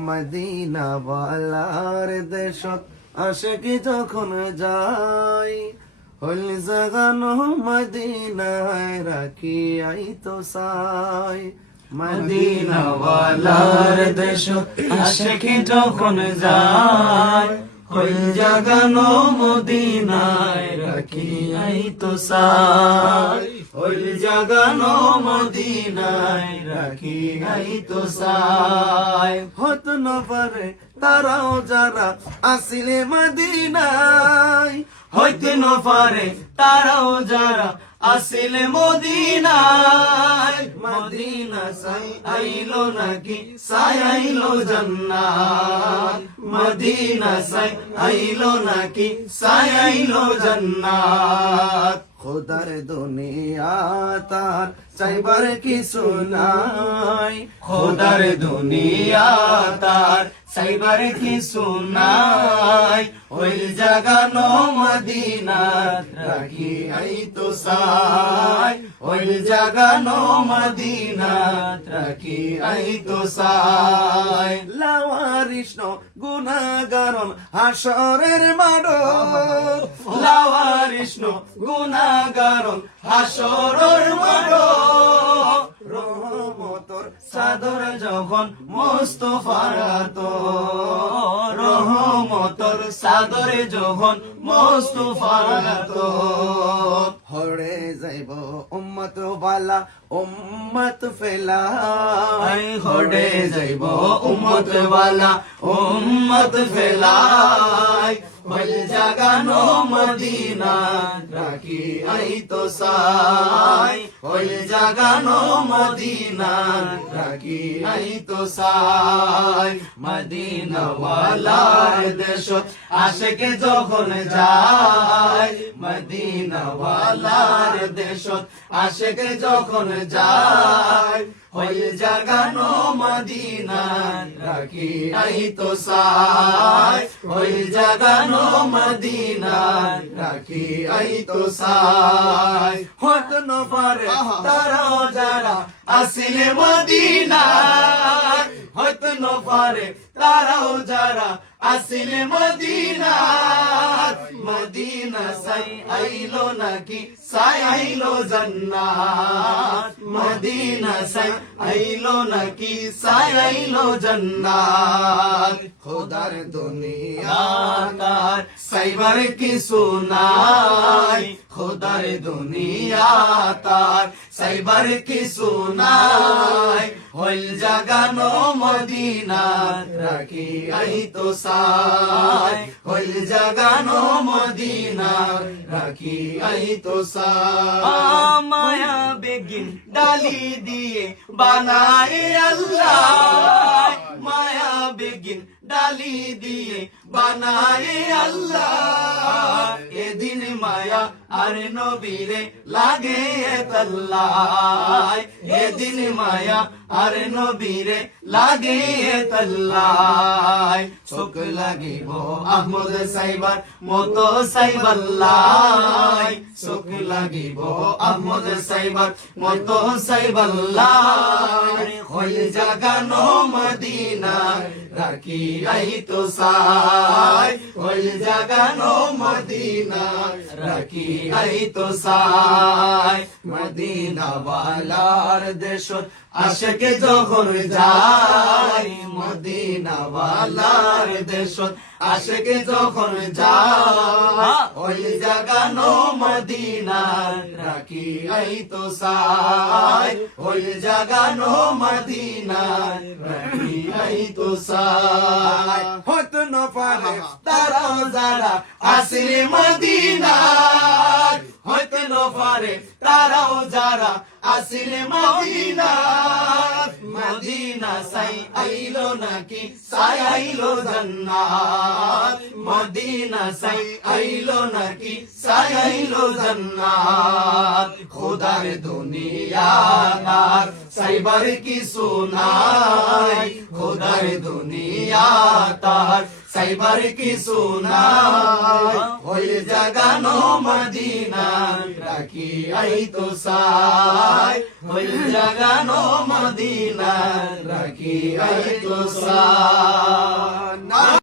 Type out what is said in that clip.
Medina বালার দেশত আশেকি যখন যাই হল জাগানো মদিনায় রাখি আই তো সাই মদিনাওয়ালার দেশ আশেকি যখন যায় হই জাগানো মদিনায় রাখি আই তো সাই হই জাগানো মদিনায় রাখি আই তো সাই হত ন পারে তারাও যারা আসিলে মদিনায়, হইতে ন তারাও যারা আসিলে মদিনায়। মদিনা সাই আইলো নাকি? সাই আইলো জান্নাত। মদিনা সাই আইলো নাকি? সাই আইলো জান্নাত। খোদার দুনিয়া তার চাইবার কিছু নাই। খোদার দুনিয়া সাইবার কি সুনাই ওই জাগানো মদিনাত রাখি আই তো সাই। ওই জাগানো মদিনাত রাখি আই তো সাই। লাওয়ারিষ্ণ গুণাগারণ হাসরের মাড লাওয়ারিষ্ণ গুনাগারণ গুণাগারণ হাসরের রহমতর চাদর যখন মোস্তফার তো রহমতর চাদরে যখন মোস্তফার তো হরে যাইব উম্মত বালা উম্মত আই হডে যাইব উম্মত ওয়ালা উম্মত ফেলাই বল জাগানো মদিনা, রাখি আই তো সাই। বল জাগানো মদিনা, রাখি আই তো সাই। মদিনা ওয়ালার দেশ আশেকে যখন যায় মদিনা ওয়ালার দেশ আশেকে যখন যায়। হই জাগানো মদিনা রাখি আই তো সাই হই জাগানো মদিনা রাখি আই তো সাই হত তারাও যারা আসিলে মদিনা হত তারাও যারা আসিলে মদিনা সাই আইলো নাকি? সাই আইলো জান্নাত। মদিনা সাই আইলো নাকি সাই আইলো জান্নাত? খোদার দুনিয়া আকার সাইবার কি সুনাই খোদার দুনিয়া তার। সাইবার কি সুনাই হল জাগানো মদিনা রাখি আই তো সাই। হল জাগানো মদিনা রাখি আই তো সাই। মায়া বেগিন ডালি দিয়ে বানায় আল্লাহ, মায়া বেগিন ডালি দিয়ে বানায় আল্লাহ। এদিন মায়া আর নবীরে লাগে তাল্লায়। এদিন মায়া আর নবীরে লাগে তাল্লায়। চোখ লাগিব আহমদ সাইবার মতো সাইবাল্লাই চোখ লাগিব আহমদ সাইবার, মতো সাইবাল্লাই হইল জাগানো মদিনা রাখি আই তো সাই হইল জাগানো মদিনা রাখি আই তো সাই মদিনা ওয়ালার দেশ আশেকে যখন যাই মদিনা ওয়ালার দেশ আশেকে যখন যাই ওই জাগানো মদিনার রাখি আই তো সাই ওই জাগানো মদিনার রাখি আই তো সাই হত তারাও যারা আসিরে মদিনা হইতে নফারে তারাও যারা আসিরে মদিনা মদিনা সাই আইলো নাকি? সাই আইলো জান্নাত। মদিনা সাই আইলো নাকি? সাই আইলো জান্নাত। খোদার দুনিয়া তার সাইবার কি সোনাই খোদার দুনিয়া তার চাইবার কিছু নাই। ওই জাগানো মদিনা রাখি আই তো সাই। ওই জাগানো মদিনা রাখি আই তো সাই।